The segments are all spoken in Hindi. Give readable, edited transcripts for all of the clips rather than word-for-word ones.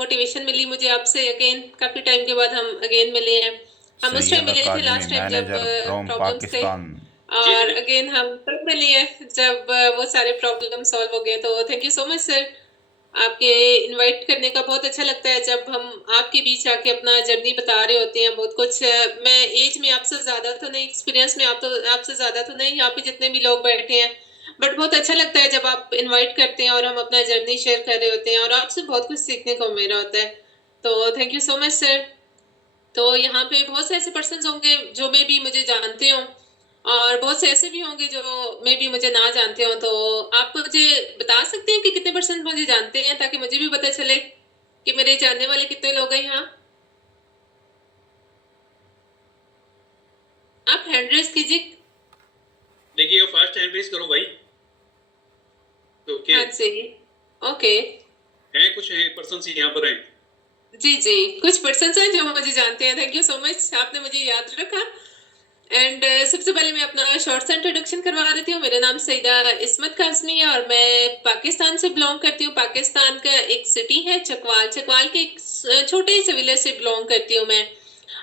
मोटिवेशन मिली मुझे आपसे अगेन काफ़ी टाइम के बाद हम अगेन मिले हैं। हम उस टाइम सैयद मिले थे काज़मी लास्ट टाइम जब मैनेजर फ्रॉम प्रॉब्लम्स थे पाकिस्तान। जी जी और बिल्कुल। अगेन हम तब मिले हैं जब वो सारे प्रॉब्लम सॉल्व हो गए। तो thank you so much sir, आपके इनवाइट करने का बहुत अच्छा लगता है जब हम आपके बीच आके अपना जर्नी बता रहे होते हैं बहुत कुछ। मैं एज में आपसे ज़्यादा तो नहीं, एक्सपीरियंस में आप तो आपसे ज़्यादा तो नहीं, यहाँ पे जितने भी लोग बैठे हैं, बट बहुत अच्छा लगता है जब आप इनवाइट करते हैं और हम अपना जर्नी शेयर कर रहे होते हैं और आपसे बहुत कुछ सीखने को मिल रहा होता है। तो thank you so much sir. तो यहाँ पे बहुत से ऐसे पर्सन्स होंगे जो मे भी मुझे जानते हों और बहुत से ऐसे भी होंगे जो मे भी मुझे ना जानते हो। तो आप मुझे बता सकते हैं कि कितने परसेंट मुझे जानते हैं, ताकि मुझे भी पता चले कि मेरे जानने वाले कितने लोग हैं यहाँ। आप हैंड रेज कीजिए। देखिए फर्स्ट हैंड रेज करो भाई। ओके। हाँ जी, ओके। हैं कुछ हैं पर्सन यहाँ पर हैं। जी जी, कुछ पर्सन्स हैं जो मुझे जानते हैं। थैंक यू सो मच, आपने मुझे याद रखा। एंड सबसे पहले मैं अपना शॉर्ट सा इंट्रोडक्शन करवा देती हूँ। मेरा नाम सईदा इस्मत काज़मी है और मैं पाकिस्तान से बिलोंग करती हूँ। पाकिस्तान का एक सिटी है चकवाल, चकवाल के एक छोटे से विलेज से बिलोंग करती हूँ मैं।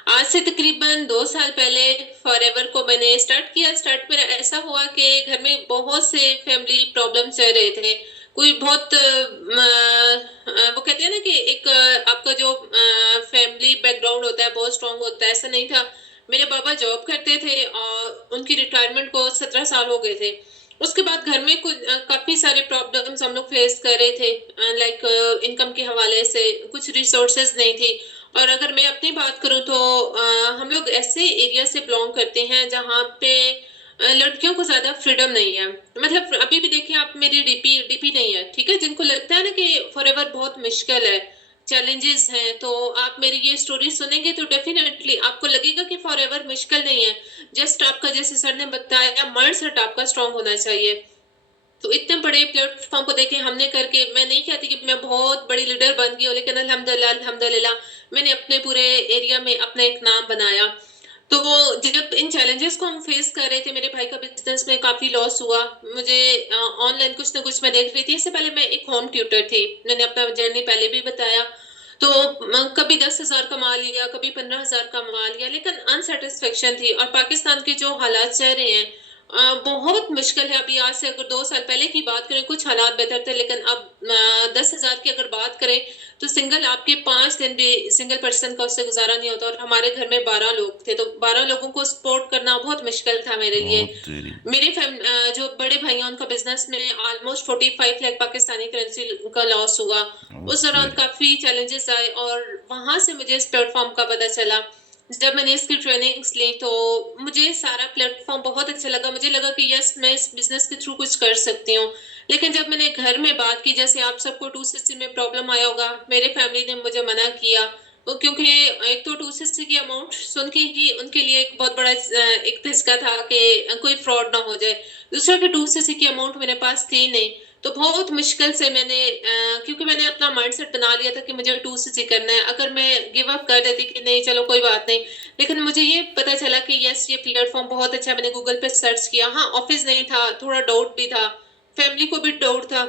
आज से तकरीबन 2 साल पहले फॉरएवर को मैंने स्टार्ट किया। स्टार्ट मेरा ऐसा हुआ कि घर में बहुत से फैमिली प्रॉब्लम चल रहे थे। कोई बहुत वो कहते हैं ना कि एक आपका जो फैमिली बैकग्राउंड होता है बहुत स्ट्रांग होता है, ऐसा नहीं था। मेरे पापा जॉब करते थे और उनकी रिटायरमेंट को 17 साल हो गए थे। उसके बाद घर में कुछ काफ़ी सारे प्रॉब्लम्स हम लोग फेस कर रहे थे, लाइक इनकम के हवाले से कुछ रिसोर्सेज नहीं थी। और अगर मैं अपनी बात करूँ तो हम लोग ऐसे एरिया से बिलोंग करते हैं जहाँ पे लड़कियों को ज़्यादा फ्रीडम नहीं है। मतलब अभी भी देखिए आप, मेरी डीपी डीपी नहीं है, ठीक है? जिनको लगता है ना कि फॉरएवर बहुत मुश्किल है, चैलेंजेस हैं, तो आप मेरी ये स्टोरी सुनेंगे तो डेफिनेटली आपको लगेगा कि फॉरएवर मुश्किल नहीं है। जस्ट आपका, जैसे सर ने बताया, माइंडसेट आपका स्ट्रांग होना चाहिए। तो इतने बड़े प्लेटफॉर्म को देखे हमने करके, मैं नहीं कहती कि मैं बहुत बड़ी लीडर बन गई हूँ, लेकिन अल्हम्दुलिल्लाह अल्हम्दुलिल्लाह मैंने अपने पूरे एरिया में अपना एक नाम बनाया। तो वो जब इन चैलेंजेस को हम फेस कर रहे थे, मेरे भाई का बिजनेस में काफ़ी लॉस हुआ। मुझे ऑनलाइन कुछ ना कुछ मैं देख रही थी। इससे पहले मैं एक होम ट्यूटर थी, मैंने अपना जर्नी पहले भी बताया। तो कभी 10,000 कमा लिया, कभी 15,000 कमा लिया, लेकिन अनसेटिस्फेक्शन थी। और पाकिस्तान के जो हालात चल रहे हैं बहुत मुश्किल है। अभी आज से अगर 2 साल पहले की बात करें कुछ हालात बेहतर थे, लेकिन अब 10,000 की अगर बात करें तो सिंगल आपके 5 दिन भी सिंगल पर्सन का उससे गुज़ारा नहीं होता। और हमारे घर में 12 लोग थे, तो 12 लोगों को सपोर्ट करना बहुत मुश्किल था मेरे लिए। बहुत तेरी। मेरे जो बड़े भाई हैं उनका बिज़नेस में ऑलमोस्ट 45 लाख पाकिस्तानी करेंसी का लॉस हुआ। बहुत उस दौरान तेरी। काफ़ी चैलेंजेस आए और वहाँ से मुझे इस प्लेटफ़ॉर्म का पता चला। जब मैंने इसकी ट्रेनिंग्स ली तो मुझे सारा प्लेटफ़ॉर्म बहुत अच्छा लगा। मुझे लगा कि यस, मैं इस बिज़नेस के थ्रू कुछ कर सकती हूँ। लेकिन जब मैंने घर में बात की, जैसे आप सबको 260 में प्रॉब्लम आया होगा, मेरे फैमिली ने मुझे मना किया। वो क्योंकि एक तो 260 की अमाउंट सुन के ही उनके लिए एक बहुत बड़ा एक धचका था कि कोई फ्रॉड ना हो जाए। दूसरा कि 260 की अमाउंट मेरे पास थी नहीं। तो बहुत मुश्किल से मैंने क्योंकि मैंने अपना माइंडसेट बना लिया था कि मुझे 260 करना है। अगर मैं गिव अप कर देती कि नहीं चलो कोई बात नहीं, लेकिन मुझे ये पता चला कि यस, ये प्लेटफ़ॉर्म बहुत अच्छा है। मैंने गूगल पे सर्च किया। हाँ, ऑफ़िस नहीं था, थोड़ा डाउट भी था, फैमिली को भी डाउट था।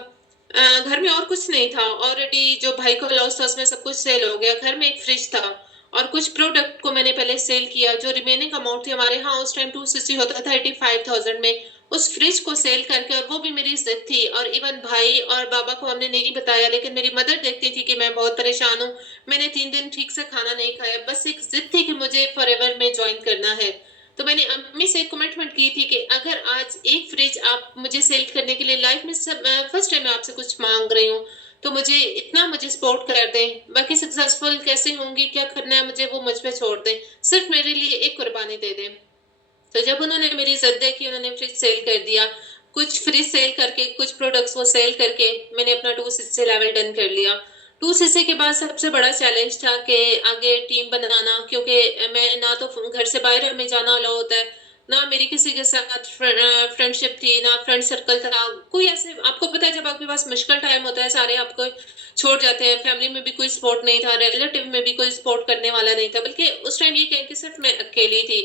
घर में और कुछ नहीं था। ऑलरेडी जो भाई का लॉस था उसमें सब कुछ सेल हो गया। घर में एक फ्रिज था और कुछ प्रोडक्ट को मैंने पहले सेल किया। जो रिमेनिंग अमाउंट थी हमारे यहाँ उस टाइम 260 होता था 85,000 में, उस फ्रिज को सेल करके, और वो भी मेरी ज़िद थी। और इवन भाई और बाबा को हमने नहीं बताया, लेकिन मेरी मदर देखती थी कि मैं बहुत परेशान हूँ। मैंने 3 दिन ठीक से खाना नहीं खाया, बस एक ज़िद थी कि मुझे फॉरएवर में जॉइन करना है। तो मैंने अम्मी से कमिटमेंट की थी कि अगर आज एक फ्रिज आप मुझे सेल करने के लिए, लाइफ में फर्स्ट टाइम मैं आपसे कुछ मांग रही हूँ, तो मुझे इतना मुझे सपोर्ट कर दें। बाकी सक्सेसफुल कैसे होंगी, क्या करना है मुझे, वो मुझ पे छोड़ दें। सिर्फ मेरे लिए एक कुर्बानी दे दें। तो जब उन्होंने मेरी ज़िद देखी, उन्होंने फ्रिज सेल कर दिया। कुछ फ्रिज सेल करके, कुछ प्रोडक्ट्स वो सेल करके मैंने अपना 260 लेवल डन कर लिया। 260 के बाद सबसे बड़ा चैलेंज था कि आगे टीम बनाना, क्योंकि मैं ना तो घर से बाहर हमें जाना अलाउ होता है, ना मेरी किसी के साथ फ्रेंडशिप थी, ना फ्रेंड सर्कल था। कोई ऐसे, आपको पता है जब आपके पास मुश्किल टाइम होता है सारे आपको छोड़ जाते हैं। फैमिली में भी कोई सपोर्ट नहीं था, रिलेटिव में भी कोई सपोर्ट करने वाला नहीं था, बल्कि उस टाइम ये कहें कि सिर्फ मैं अकेली थी।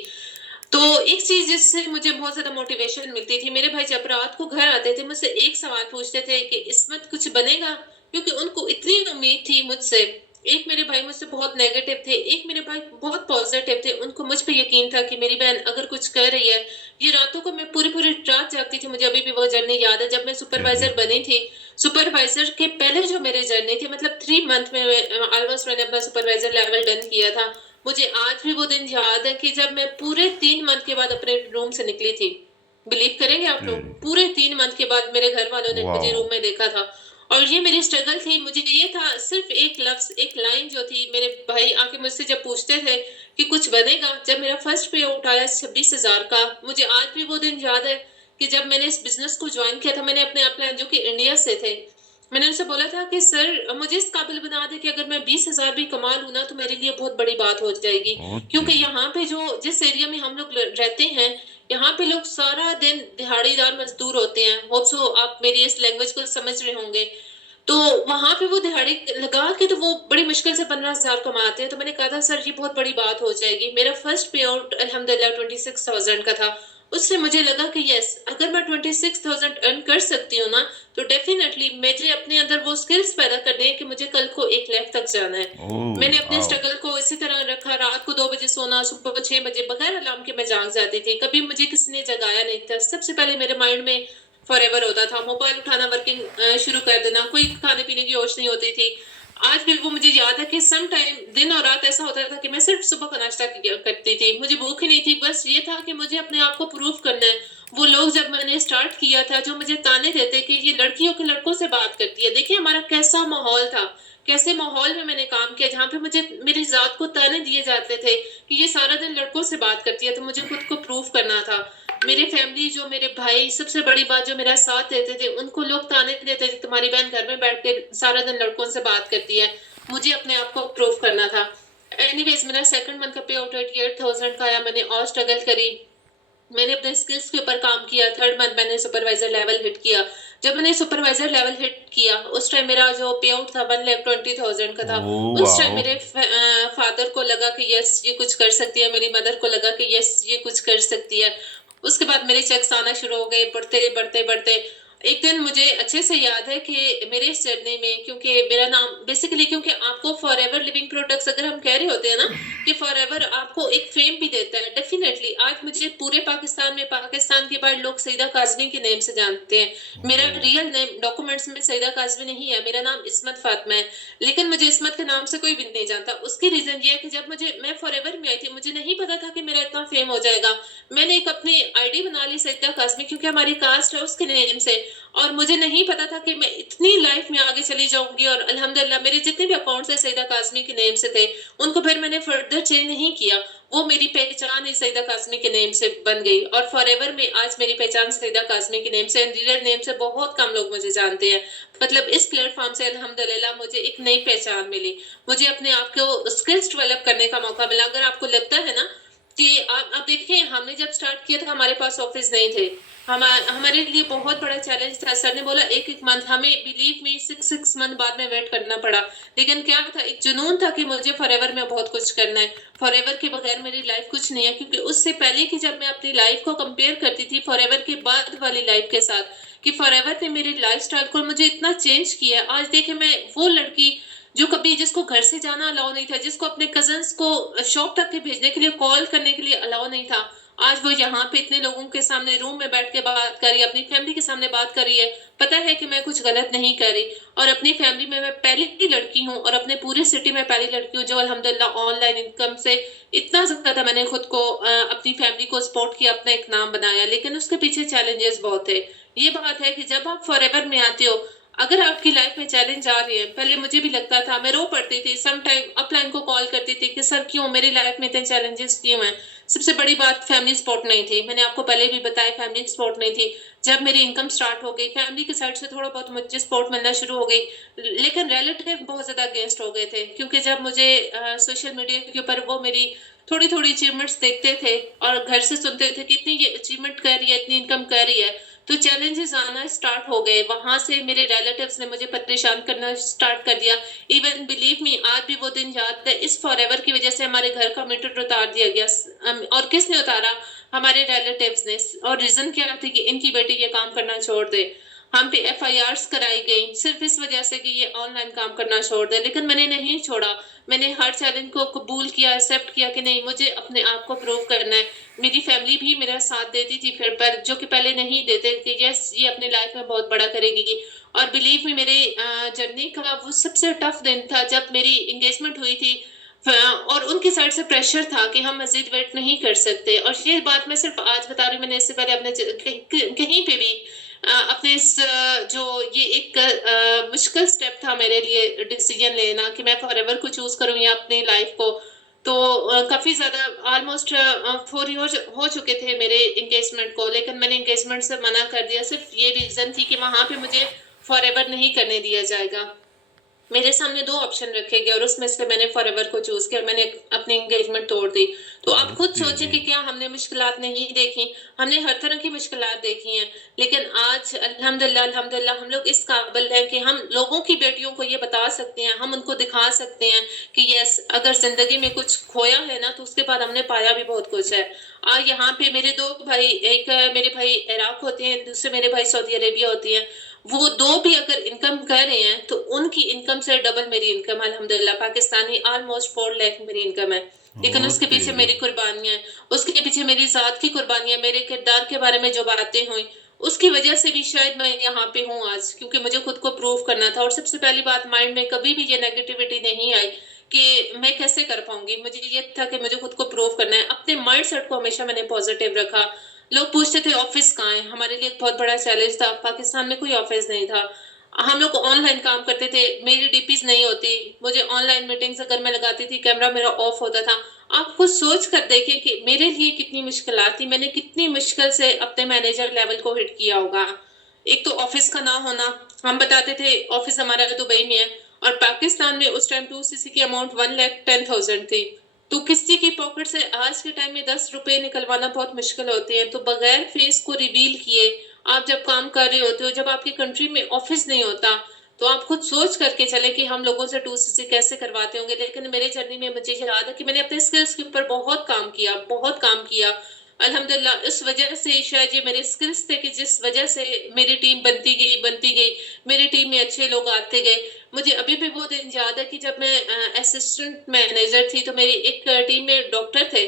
तो एक चीज़ जिससे मुझे बहुत ज़्यादा मोटिवेशन मिलती थी, मेरे भाई जब रात को घर आते थे मुझसे एक सवाल पूछते थे कि इस्मत कुछ बनेगा? क्योंकि उनको इतनी उम्मीद थी मुझसे एक मेरे भाई मुझसे बहुत नेगेटिव थे, एक मेरे भाई बहुत पॉज़िटिव थे। उनको मुझ पे यकीन था कि मेरी बहन अगर कुछ कर रही है, ये रातों को मैं पूरी-पूरी रात जागती थी। मुझे अभी भी वो जर्नी याद है जब मैं जी, जी। सुपरवाइज़र बनी थी। सुपरवाइज़र के पहले जो मेरी जर्नी थी मतलब 3 मंथ में ऑलमोस्ट मैंने अपना सुपरवाइज़र लेवल डन किया था। मुझे आज भी वो दिन याद है कि जब मैं पूरे 3 मंथ के बाद अपने रूम से निकली थी। बिलीव करेंगे आप लोग? जी। पूरे 3 मंथ के बाद मेरे घर वालों ने मुझे वॉव! रूम में देखा था। और ये मेरी स्ट्रगल थी, मुझे ये था सिर्फ़ एक लफ्ज़, एक लाइन जो थी मेरे भाई आके मुझसे जब पूछते थे कि कुछ बनेगा? जब मेरा फर्स्ट पे आउट आया 26,000 का, मुझे आज भी वो दिन याद है कि जब मैंने इस बिज़नेस को जॉइन किया था, मैंने अपने अपलाइन जो कि इंडिया से थे, मैंने उनसे बोला था कि सर मुझे इस काबिल बना दें कि अगर मैं 20,000 भी कमा लूँ ना, तो मेरे लिए बहुत बड़ी बात हो जाएगी। ओके। क्योंकि यहाँ पे जो जिस एरिया में हम लोग रहते हैं, यहाँ पे लोग सारा दिन दिहाड़ीदार मज़दूर होते हैं। होप सो आप मेरी इस लैंग्वेज को समझ रहे होंगे। तो वहाँ पे वो दिहाड़ी लगा के तो वो बड़ी मुश्किल से 15,000 कमाते हैं। तो मैंने कहा था सर ये बहुत बड़ी बात हो जाएगी। मेरा फर्स्ट पे आउट अल्हम्दुलिल्लाह 26,000 का था। उससे मुझे लगा कि यस अगर मैं 26,000 अर्न कर सकती हूँ ना, तो डेफ़िनेटली मुझे अपने अंदर वो स्किल्स पैदा करने हैं कि मुझे कल को 1 लाख तक जाना है। ओह, मैंने अपने वॉव! स्ट्रगल को इसी तरह रखा, रात को 2 बजे सोना, सुबह 6 बजे बगैर अलार्म के मैं जाग जाती थी। कभी मुझे किसी ने जगाया नहीं था। सबसे पहले मेरे माइंड में फॉरएवर होता था, मोबाइल उठाना वर्किंग शुरू कर देना, कोई खाने-पीने की होश नहीं होती थी। आज भी वो मुझे याद है कि सम टाइम दिन और रात ऐसा होता था कि मैं सिर्फ़ सुबह का नाश्ता किया करती थी। मुझे भूख ही नहीं थी, बस ये था कि मुझे अपने आप को प्रूव करना है। वो लोग जब मैंने स्टार्ट किया था, जो मुझे ताने देते कि ये लड़कियों के लड़कों से बात करती है। देखिए हमारा कैसा माहौल था, कैसे माहौल में मैंने काम किया, जहाँ पे मुझे मेरी ज़ात को ताने दिए जाते थे कि ये सारा दिन लड़कों से बात करती है, तो मुझे खुद को प्रूव करना था। मेरी फैमिली जो मेरे भाई सबसे बड़ी बात जो मेरा साथ देते थे, उनको लोग ताने देते थे, तुम्हारी बहन घर में बैठ के सारा दिन लड़कों से बात करती है। मुझे अपने आप को प्रूव करना था। एनीवेज़ मेरा सेकंड मंथ का पे आउट 88,000 का आया, मैंने और स्ट्रगल करी। मैंने अपने स्किल्स के ऊपर काम किया, थर्ड मंथ मैंने सुपरवाइज़र लेवल हिट किया। जब मैंने सुपरवाइज़र लेवल हिट किया, उस टाइम मेरा जो पे आउट था 1,20,000 का था। ओह, उस टाइम वॉव! मेरे फादर को लगा कि यस ये कुछ कर सकती है, मेरी मदर को लगा कि यस ये कुछ कर सकती है। उसके बाद मेरे चेक्स आना शुरू हो गए, बढ़ते, बढ़ते, बढ़ते। एक दिन मुझे अच्छे से याद है कि मेरे इस जर्नी में क्योंकि मेरा नाम बेसिकली क्योंकि आपको फॉरएवर लिविंग प्रोडक्ट्स अगर हम कह रहे होते हैं ना कि फॉरएवर आपको एक फेम भी देता है। डेफ़िनेटली आज मुझे पूरे पाकिस्तान में पाकिस्तान के बाहर लोग सईदा काज़मी के नेम से जानते हैं। मेरा ओह! रियल नेम डॉक्यूमेंट्स में सईदा काज़मी नहीं है, मेरा नाम इस्मत फ़ातिमा है। लेकिन मुझे इस्मत के नाम से कोई भी नहीं जानता। उसकी रीज़न ये है कि जब मैं फॉरएवर में आई थी, मुझे नहीं पता था कि मेरा इतना फेम हो जाएगा। मैंने एक अपनी आईडी बना ली सईदा काज़मी क्योंकि हमारी कास्ट है उसके नेम से और मुझे नहीं पता था कि मैं इतनी लाइफ़ में आगे चली जाऊँगी और अल्हम्दुलिल्लाह मेरे जितने भी अकाउंट्स हैं सईदा काज़मी के नेम से थे। उनको फिर मैंने फर्दर चेंज नहीं किया। वो मेरी पहचान ही सईदा काज़मी के नेम से बन गई और फॉरएवर में आज मेरी पहचान सईदा काज़मी के नेम से एंड रियल नेम से बहुत कम लोग मुझे जानते हैं। मतलब इस प्लेटफ़ॉर्म से अल्हम्दुलिल्लाह मुझे एक नई पहचान मिली। मुझे अपने आप को स्किल्स डेवलप करने का मौका मिला। अगर आपको लगता है ना कि आप देखिए हमने जब स्टार्ट किया था हमारे पास ऑफ़िस नहीं थे। हमारे लिए बहुत बड़ा चैलेंज था। सर ने बोला 1-1 मंथ हमें बिलीव मी 6-6 मंथ बाद में वेट करना पड़ा। लेकिन क्या था एक जुनून था कि मुझे फॉरएवर में बहुत कुछ करना है। फॉरएवर के बगैर मेरी लाइफ़ कुछ नहीं है क्योंकि उससे पहले की जब मैं अपनी लाइफ़ को कंपेयर करती थी फॉरएवर के बाद वाली लाइफ़ के साथ, कि फॉरएवर ने मेरी लाइफ़स्टाइल को मुझे इतना चेंज किया है। आज देखिए मैं वो लड़की जो कभी जिसको घर से जाना अलाउ नहीं था, जिसको अपने कज़िन्स को शॉप तक के भेजने के लिए कॉल करने के लिए अलाउ नहीं था। आज वो यहाँ पे इतने लोगों के सामने रूम में बैठ के बात कर रही है, अपनी फैमिली के सामने बात कर रही है। पता है कि मैं कुछ गलत नहीं कर रही और अपनी फैमिली में मैं पहली लड़की हूँ और अपने पूरे सिटी में पहली लड़की हूँ जो अल्हम्दुलिल्लाह ऑनलाइन इनकम से इतना ज़्यादा मैंने खुद को अपनी फैमिली को सपोर्ट किया, अपना एक नाम बनाया। लेकिन उसके पीछे चैलेंजेस बहुत थे। ये बात है कि जब आप फॉरएवर में आते हो, अगर आपकी लाइफ में चैलेंज आ रही है, पहले मुझे भी लगता था, मैं रो पड़ती थी, सम टाइम अपलाइन को कॉल करती थी कि सर क्यों मेरी लाइफ में इतने चैलेंजेस क्यों हैं? सबसे बड़ी बात फैमिली सपोर्ट नहीं थी। मैंने आपको पहले भी बताया फैमिली सपोर्ट नहीं थी। जब मेरी इनकम स्टार्ट हो गई, फैमिली की साइड से थोड़ा बहुत मुझे सपोर्ट मिलना शुरू हो गई। लेकिन रिलेटिव बहुत ज़्यादा अगेंस्ट हो गए थे क्योंकि जब मुझे सोशल मीडिया के ऊपर वो मेरी थोड़ी-थोड़ी अचीवमेंट्स देखते थे और घर से सुनते थे कि इतनी ये अचीवमेंट कर रही है, इतनी इनकम कर रही है, तो चैलेंजेस आना स्टार्ट हो गए। वहाँ से मेरे रिलेटिव्स ने मुझे परेशान करना स्टार्ट कर दिया। इवन बिलीव मी आज भी वो दिन याद है, इस फॉरएवर की वज़ह से हमारे घर का मीटर उतार दिया गया और किसने उतारा? हमारे रिलेटिव्स ने और रीज़न क्या थी कि इनकी बेटी ये काम करना छोड़ दे। हम पे एफआईआर्स कराई गई सिर्फ इस वजह से कि ये ऑनलाइन काम करना छोड़ दे, लेकिन मैंने नहीं छोड़ा। मैंने हर चैलेंज को कबूल किया, एक्सेप्ट किया कि नहीं, मुझे अपने आप को प्रूव करना है। मेरी फैमिली भी मेरा साथ देती थी फिर, पर जो कि पहले नहीं देते कि यस ये अपनी लाइफ में बहुत बड़ा करेगी। और बिलीव मी, मेरे जर्नी का वो सबसे टफ दिन था जब मेरी एंगेजमेंट हुई थी। और उनकी साइड से प्रेशर था कि हम मजीद वेट नहीं कर सकते, और ये बात मैं सिर्फ आज बता रही हूँ, मैंने इससे पहले अपने कहीं पे भी अपने इस जो ये एक मुश्किल स्टेप था मेरे लिए डिसीजन लेना कि मैं फॉरएवर को चूज करूँ या अपनी लाइफ को। तो काफी ज्यादा ऑलमोस्ट 4 इयर्स हो चुके थे मेरे एंगेजमेंट को, लेकिन मैंने एंगेजमेंट से मना कर दिया। सिर्फ ये रीजन थी कि वहां पे मुझे फॉरएवर नहीं करने दिया जाएगा। मेरे सामने 2 ऑप्शन रखे गए और उसमें से मैंने फॉरएवर को चूज़ किया, मैंने अपनी एंगेजमेंट तोड़ दी। तो आप खुद जी, सोचें जी। कि क्या हमने मुश्किलात नहीं देखी? हमने हर तरह की मुश्किलात देखी हैं, लेकिन आज अल्हम्दुलिल्लाह अल्हम्दुलिल्लाह हम लोग इस काबिल हैं कि हम लोगों की बेटियों को ये बता सकते हैं, हम उनको दिखा सकते हैं कि यस, अगर ज़िंदगी में कुछ खोया है ना, तो उसके बाद हमने पाया भी बहुत कुछ है। यहाँ पे मेरे 2 भाई, एक मेरे भाई इराक होते हैं, दूसरे मेरे भाई सऊदी अरेबिया होती हैं। वो 2 भी अगर इनकम कर रहे हैं, तो उनकी इनकम से डबल मेरी इनकम है अल्हम्दुलिल्लाह। पाकिस्तानी ऑलमोस्ट 4 लाख मेरी इनकम है। लेकिन ओह उसके पीछे तेरी! मेरी कुर्बानियाँ हैं, उसके पीछे मेरी ज़ात की कुर्बानियाँ, मेरे किरदार के बारे में जो बातें हुई, उसकी वजह से भी शायद मैं यहाँ पे हूँ आज, क्योंकि मुझे खुद को प्रूव करना था। और सबसे पहली बात, माइंड में कभी भी ये नेगेटिविटी नहीं आई कि मैं कैसे कर पाऊँगी। मुझे ये था कि मुझे खुद को प्रूव करना है। अपने माइंडसेट को हमेशा मैंने पॉज़िटिव रखा। लोग पूछते थे ऑफ़िस कहाँ है? हमारे लिए एक बहुत बड़ा चैलेंज था। पाकिस्तान में कोई ऑफ़िस नहीं था। हम लोग ऑनलाइन काम करते थे, मेरी डीपीज़ नहीं होती। मुझे ऑनलाइन मीटिंग्स अगर मैं लगाती थी, कैमरा मेरा ऑफ होता था। आप खुद सोच कर देखें कि मेरे लिए कितनी मुश्किलात थी, मैंने कितनी मुश्किल से अपने मैनेजर लेवल को हिट किया होगा। एक तो ऑफ़िस का ना होना, हम बताते थे ऑफ़िस हमारा दुबई में है, और पाकिस्तान में उस टाइम 2सीसी की अमाउंट 1,10,000 थी। तो किसी की पॉकेट से आज के टाइम में 10 रुपए निकलवाना बहुत मुश्किल होते हैं। तो बगैर फेस को रिवील किए आप जब काम कर रहे होते हो, जब आपकी कंट्री में ऑफिस नहीं होता, तो आप खुद सोच करके चले कि हम लोगों से 2सीसी कैसे करवाते होंगे। लेकिन मेरे जर्नी में मुझे याद है कि मैंने अपने स्किल्स के ऊपर बहुत काम किया, बहुत काम किया। अल्हम्दुलिल्लाह इस वजह से शायद ये मेरे स्किल्स थे कि जिस वजह से मेरी टीम बनती गई, मेरी टीम में अच्छे लोग आते गए। मुझे अभी भी वो दिन याद है कि जब मैं असिस्टेंट मैनेजर थी, तो मेरी एक टीम में डॉक्टर थे,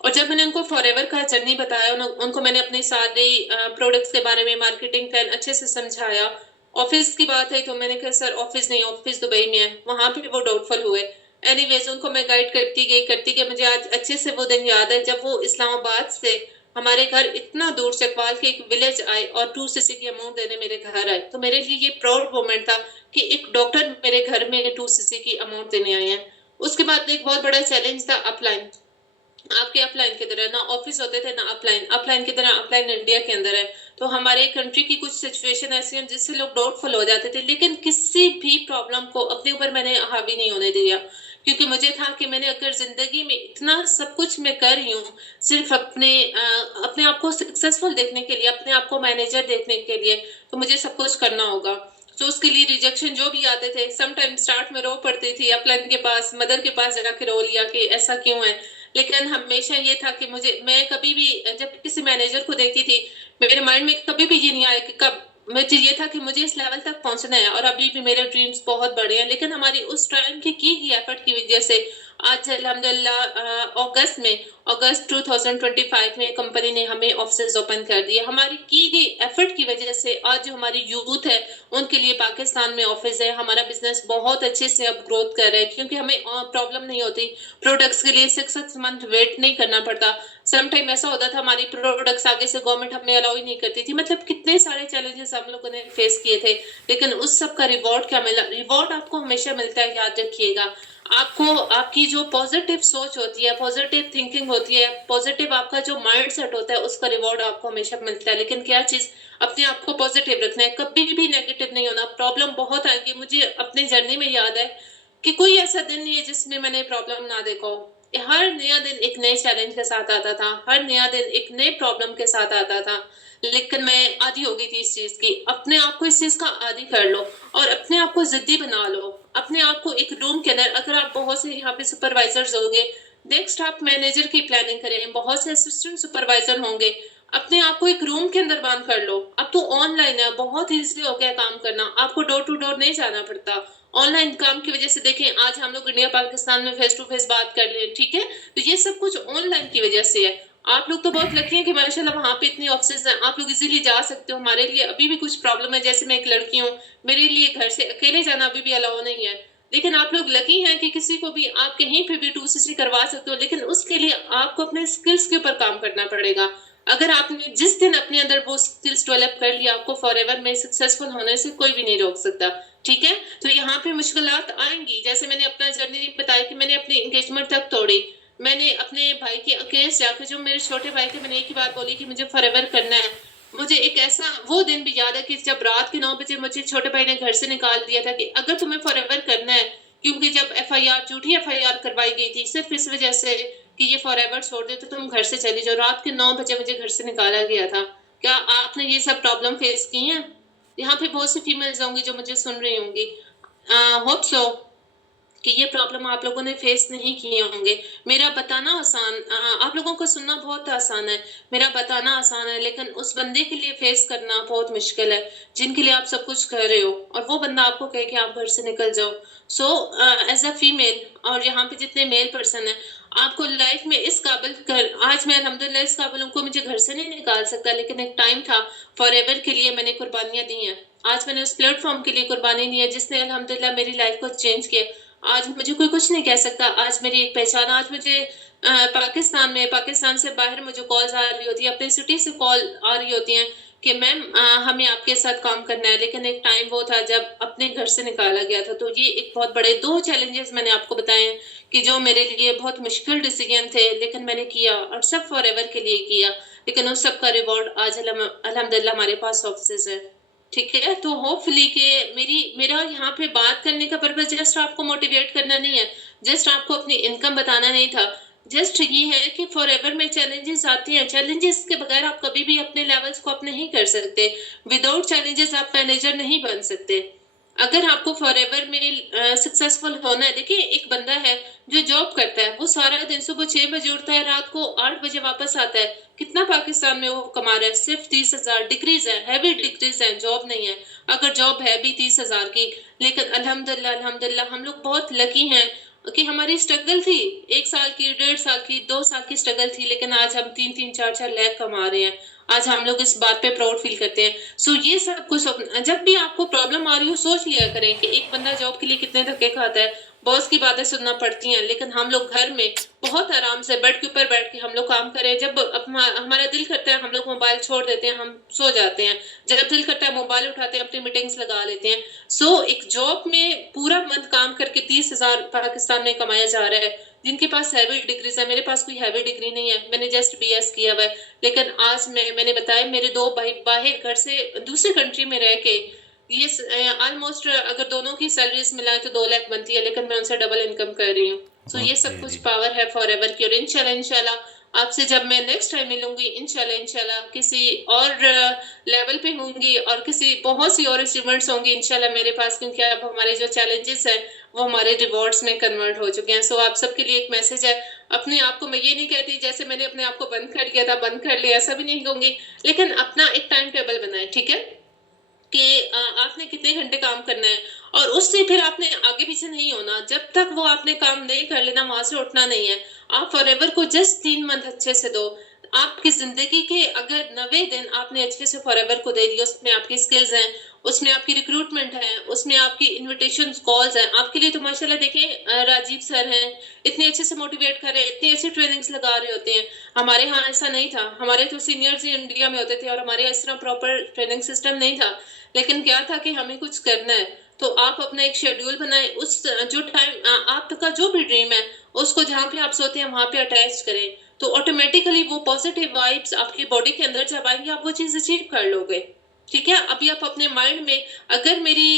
और जब मैंने उनको फॉरएवर का जर्नी बताया, उनको मैंने अपनी सारी प्रोडक्ट्स के बारे में, मार्केटिंग प्लान अच्छे से समझाया। ऑफिस की बात है तो मैंने कहा सर ऑफिस नहीं, ऑफिस दुबई में है, वहां पे वो डाउटफुल हुए। एनीवेज उनको मैं गाइड करती गई। मुझे आज अच्छे से वो दिन याद है जब वो इस्लामाबाद से हमारे घर इतना दूर चकवाल के एक विलेज आए और 2सीसी की अमाउंट देने मेरे घर आए। तो मेरे लिए ये प्राउड मोमेंट था कि एक डॉक्टर मेरे घर में 2सीसी की अमाउंट देने आए हैं। उसके बाद एक बहुत बड़ा चैलेंज था अपलाइन। आपके अपलाइन की तरह ना ऑफिस होते थे ना अपलाइन, अपलाइन की तरह अपलाइन इंडिया के अंदर है। तो हमारे कंट्री की कुछ सिचुएशन ऐसी हैं जिससे लोग डाउटफुल हो जाते थे, लेकिन किसी भी प्रॉब्लम को अपने ऊपर मैंने हावी नहीं होने दिया, क्योंकि मुझे था कि मैंने अगर जिंदगी में इतना सब कुछ मैं कर रही हूँ सिर्फ अपने आप को सक्सेसफुल देखने के लिए, अपने आप को मैनेजर देखने के लिए, तो मुझे सब कुछ करना होगा। तो उसके लिए रिजेक्शन जो भी आते थे, सम टाइम स्टार्ट में रो पड़ती थी, अपलाइन के पास, मदर के पास जाके रो लिया कि ऐसा क्यों है। लेकिन हमेशा ये था कि मैं कभी भी जब किसी मैनेजर को देखती थी, मेरे माइंड में कभी भी ये नहीं आया कि कब, मुझे ये था कि मुझे इस लेवल तक पहुंचना है, और अभी भी मेरे ड्रीम्स बहुत बड़े हैं। लेकिन हमारी उस टाइम की गई एफर्ट की वजह से आज अल्हम्दुलिल्लाह अगस्त 2025 में कंपनी ने हमें ऑफिसेज ओपन कर दिए। हमारी की गई एफर्ट की वजह से आज जो हमारी यूथ है उनके लिए पाकिस्तान में ऑफिस है। हमारा बिजनेस बहुत अच्छे से अब ग्रोथ कर रहा है, क्योंकि हमें प्रॉब्लम नहीं होती, प्रोडक्ट्स के लिए 6 मंथ वेट नहीं करना पड़ता। सम टाइम ऐसा होता था हमारी प्रोडक्ट्स आगे से गवर्नमेंट हमें अलाउ ही नहीं करती थी। मतलब कितने सारे चैलेंजेस हम लोगों ने फेस किए थे, लेकिन उस सब का रिवॉर्ड क्या मिला? रिवॉर्ड आपको हमेशा मिलता है, याद रखिएगा। आपको आपकी जो पॉजिटिव सोच होती है, पॉजिटिव थिंकिंग होती है, पॉजिटिव आपका जो माइंड सेट होता है, उसका रिवॉर्ड आपको हमेशा मिलता है। लेकिन क्या चीज, अपने आप को पॉजिटिव रखना है, कभी भी नेगेटिव नहीं होना। प्रॉब्लम बहुत आएंगी, मुझे अपनी जर्नी में याद है कि कोई ऐसा दिन नहीं है जिसमें मैंने प्रॉब्लम ना देखा हो। हर नया दिन एक नए चैलेंज के साथ आता था, हर नया दिन एक नए प्रॉब्लम के साथ आता था। लेकिन मैं आदी हो गई थी इस चीज की। अपने आप को इस चीज का आदी कर लो और अपने आप को जिद्दी बना लो। अपने आप को एक रूम के अंदर, अगर आप बहुत से यहाँ पे सुपरवाइजर्स होंगे, नेक्स्ट आप मैनेजर की प्लानिंग करें, बहुत से असिस्टेंट सुपरवाइजर होंगे, अपने आप को एक रूम के अंदर बंद कर लो। अब तो ऑनलाइन है, बहुत ईज़ी हो गया है काम करना, आपको डोर टू डोर नहीं जाना पड़ता। ऑनलाइन काम की वज़ह से देखें आज हम लोग इंडिया-पाकिस्तान में फेस टू फेस बात कर रहे हैं, ठीक है? तो ये सब कुछ ऑनलाइन की वज़ह से है। आप लोग तो बहुत लकी हैं कि माशाल्लाह वहाँ पे इतनी ऑफ़िसेज़ हैं, आप लोग इज़िली जा सकते हो। हमारे लिए अभी भी कुछ प्रॉब्लम है, जैसे मैं एक लड़की हूँ, मेरे लिए घर से अकेले जाना अभी भी अलाउ नहीं है। लेकिन आप लोग लकी हैं कि किसी को भी आप कहीं पे भी 2CC करवा सकते हो, लेकिन उसके लिए आपको अपने स्किल्स के ऊपर काम करना पड़ेगा। अगर आपने जिस दिन अपने अंदर वो स्किल्स डेवलप कर लिया, आपको फॉरएवर में सक्सेसफुल होने से कोई भी नहीं रोक सकता, ठीक है? तो यहाँ पे मुश्किलात आएँगी, जैसे मैंने अपना जर्नी बताया कि मैंने अपनी एंगेजमेंट तक तोड़ी। मैंने अपने भाई के अगेंस्ट जाके जो मेरे छोटे भाई थे, मैंने एक ही बात बोली कि मुझे फॉरएवर करना है। मुझे एक ऐसा वो दिन भी याद है कि जब रात के 9 बजे मुझे छोटे भाई ने घर से निकाल दिया था कि अगर तुम्हें फॉरएवर करना है, क्योंकि जब एफआईआर झूठी एफआईआर करवाई गई थी, सिर्फ़ इस वजह से कि ये फॉरएवर छोड़ दे तो तुम घर से चली जाओ। रात के 9 बजे मुझे घर से निकाला गया था। क्या आपने ये सब प्रॉब्लम फेस की हैं? यहाँ पे बहुत सी फीमेल्स होंगी जो मुझे सुन रही होंगी। होप सो कि ये प्रॉब्लम आप लोगों ने फेस नहीं किए होंगे। मेरा बताना आसान आप लोगों को सुनना बहुत आसान है, मेरा बताना आसान है, लेकिन उस बंदे के लिए फेस करना बहुत मुश्किल है, जिनके लिए आप सब कुछ कर रहे हो और वो बंदा आपको कहे कि आप घर से निकल जाओ। सो एज़ अ फीमेल और यहाँ पे जितने मेल पर्सन हैं, आपको लाइफ में इस काबिल कर आज मैं अल्हम्दुलिल्लाह इस काबिल हूँ, कोई मुझे घर से नहीं निकाल सकता, लेकिन एक टाइम था फॉरएवर के लिए मैंने कुर्बानियाँ दी हैं। आज मैंने उस प्लेटफ़ॉर्म के लिए कुर्बानी दी है जिसने अल्हम्दुलिल्लाह मेरी लाइफ को चेंज किया। आज मुझे कोई कुछ नहीं कह सकता, आज मेरी एक पहचान आज मुझे पाकिस्तान में पाकिस्तान से बाहर मुझे कॉल्स आ रही होती है, अपनी सिटी से कॉल आ रही होती हैं कि मैम हमें आपके साथ काम करना है, लेकिन एक टाइम वो था जब अपने घर से निकाला गया था। तो ये एक बहुत बड़े 2 चैलेंजेस मैंने आपको बताए हैं कि जो मेरे लिए बहुत मुश्किल डिसीज़न थे, लेकिन मैंने किया और सब फॉरएवर के लिए किया। लेकिन उस सब का रिवॉर्ड आज अल्हम्दुलिल्लाह हमारे पास ऑफिसेज़ हैं। ठीक है, तो होपफुली कि मेरा यहाँ पे बात करने का पर्पज़ जस्ट आपको मोटिवेट करना नहीं है, जस्ट आपको अपनी इनकम बताना नहीं था। जस्ट ये है कि फॉरएवर में चैलेंजेस आते हैं, चैलेंजेस के बगैर आप कभी भी अपने लेवल्स को अप नहीं कर सकते। विदाउट चैलेंजेस आप मैनेजर नहीं बन सकते। अगर आपको फॉरएवर में सक्सेसफुल होना है, देखिए एक बंदा है जो जॉब करता है, वो सारा दिन सुबह 6 बजे उठता है, रात को 8 बजे वापस आता है। कितना पाकिस्तान में वो कमा रहा है? सिर्फ़ 30,000 डिग्रीज़ हैं, हैवी डिग्रीज़ हैं, जॉब नहीं है। अगर जॉब है भी 30,000 की, लेकिन अल्हम्दुलिल्लाह अल्हम्दुलिल्लाह हम लोग बहुत लकी हैं कि हमारी स्ट्रगल थी। 1 साल की, 1.5 साल की, 2 साल की स्ट्रगल थी, लेकिन आज हम 3-3 4-4 लाख कमा रहे हैं। आज हम लोग इस बात पे प्राउड फ़ील करते हैं। सो ये सब कुछ जब भी आपको प्रॉब्लम आ रही हो सोच लिया करें कि एक बंदा जॉब के लिए कितने धक्के खाता है, बॉस की बातें सुनना पड़ती हैं, लेकिन हम लोग घर में बहुत आराम से बेड के ऊपर बैठ के हम लोग काम करें। जब हमारा दिल करता है हम लोग मोबाइल छोड़ देते हैं, हम सो जाते हैं। जब दिल करता है मोबाइल उठाते हैं, अपनी मीटिंग्स लगा लेते हैं। सो एक जॉब में पूरा मंथ काम करके 30,000 पाकिस्तान में कमाया जा रहा है। जिनके पास हैवी डिग्रीज़ है, मेरे पास कोई हैवी डिग्री नहीं है, मैंने जस्ट बीएस किया हुआ है। लेकिन आज मैंने बताया मेरे 2 भाई बाहर घर से दूसरी कंट्री में रह के ये ऑलमोस्ट अगर दोनों की सैलरीज़ मिलाएँ तो 2 लाख बनती है, लेकिन मैं उनसे डबल इनकम कर रही हूँ। सो ये सब ओके कुछ जी। पावर है फॉरएवर की और इंशाल्लाह इंशाल्लाह आपसे जब मैं नेक्स्ट टाइम मिलूँगी इंशाल्लाह इंशाल्लाह किसी और लेवल पे होंगी और किसी बहुत सी और अचीवमेंट्स होंगी इंशाल्लाह मेरे पास, क्योंकि अब हमारे जो चैलेंजेस हैं वो हमारे रिवॉर्ड्स में कन्वर्ट हो चुके हैं। सो आप सबके लिए एक मैसेज है, अपने आप को मैं ये नहीं कहती जैसे मैंने अपने आप को बंद कर दिया था, बंद कर लिया, ऐसा भी नहीं कहूँगी, लेकिन अपना एक टाइम टेबल बनाएँ, ठीक है? कि आपने कितने घंटे काम करना है और उससे फिर आपने आगे-पीछे नहीं होना। जब तक वो आपने काम नहीं कर लेना, वहाँ से उठना नहीं है। आप फॉरएवर को जस्ट 3 मंथ अच्छे से दो। आपकी ज़िंदगी के अगर 90 दिन आपने अच्छे से फॉरएवर को दे दिए, उसमें आपकी स्किल्स हैं, उसमें आपकी रिक्रूटमेंट है, उसमें आपकी इन्विटेशंस, कॉल्स हैं। आपके लिए तो माशाल्लाह देखिए राजीव सर हैं, इतने अच्छे से मोटिवेट कर रहे हैं, इतनी अच्छी ट्रेनिंग्स लगा रहे होते हैं। हमारे यहाँ ऐसा नहीं था। हमारे तो सीनियर्स ही इंडिया में होते थे और हमारे यहाँ इस तरह प्रॉपर ट्रेनिंग सिस्टम नहीं था। लेकिन क्या था कि हमें कुछ करना है, तो आप अपना एक शेड्यूल बनाएँ, उस जो टाइम आपका जो भी ड्रीम है, उसको जहाँ पे आप सोते हैं वहाँ पे अटैच करें। तो ऑटोमैटिकली वो पॉज़िटिव वाइब्स आपकी बॉडी के अंदर जब आएँगी, आप वो चीज़ अचीव कर लोगे। ठीक है? अभी आप अपने माइंड में अगर मेरी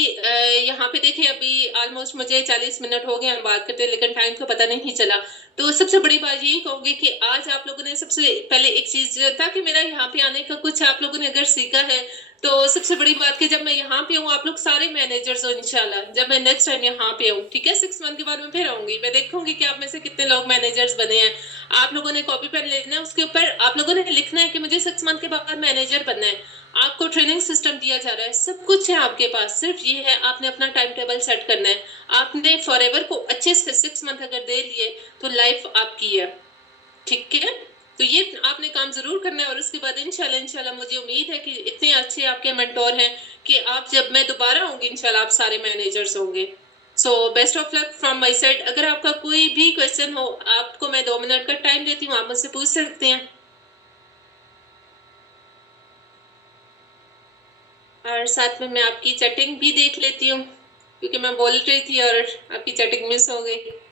यहाँ पे देखिए अभी ऑलमोस्ट मुझे 40 मिनट हो गए हैं बात करते, लेकिन टाइम का पता नहीं चला। तो सबसे बड़ी बात यही कहूँगी कि आज आप लोगों ने सबसे पहले एक चीज़ ताकि मेरा यहाँ पे आने का कुछ आप लोगों ने अगर सीखा है, तो सबसे बड़ी बात कि जब मैं यहाँ पे हूँ, आप लोग सारे मैनेजर्स हो इंशाल्लाह, जब मैं नेक्स्ट टाइम यहाँ पे आऊँ, ठीक है? 6 मंथ के बाद मैं फिर आऊँगी, मैं देखूँगी कि आप में से कितने लोग मैनेजर्स बने हैं। आप लोगों ने कॉपी पेन लेना है, उसके ऊपर आप लोगों ने लिखना है कि मुझे 6 मंथ के बाद मैनेजर बनना है। आपको ट्रेनिंग सिस्टम दिया जा रहा है, सब कुछ है आपके पास, सिर्फ ये है आपने अपना टाइम टेबल सेट करना है। आपने फॉरएवर को अच्छे से 6 मंथ अगर दे लिए तो लाइफ आपकी है, ठीक है? तो ये आपने काम ज़रूर करना है और उसके बाद इंशाल्लाह मुझे उम्मीद है कि इतने अच्छे आपके मेंटर हैं कि आप जब मैं दोबारा आऊँगी इंशाल्लाह आप सारे मैनेजर्स होंगे। So best of luck from my side. अगर आपका कोई भी क्वेश्चन हो, आपको मैं 2 मिनट का टाइम देती हूँ, आप मुझसे पूछ सकते हैं। और साथ में मैं आपकी चैटिंग भी देख लेती हूँ, क्योंकि मैं बोल रही थी और आपकी चैटिंग मिस हो गई।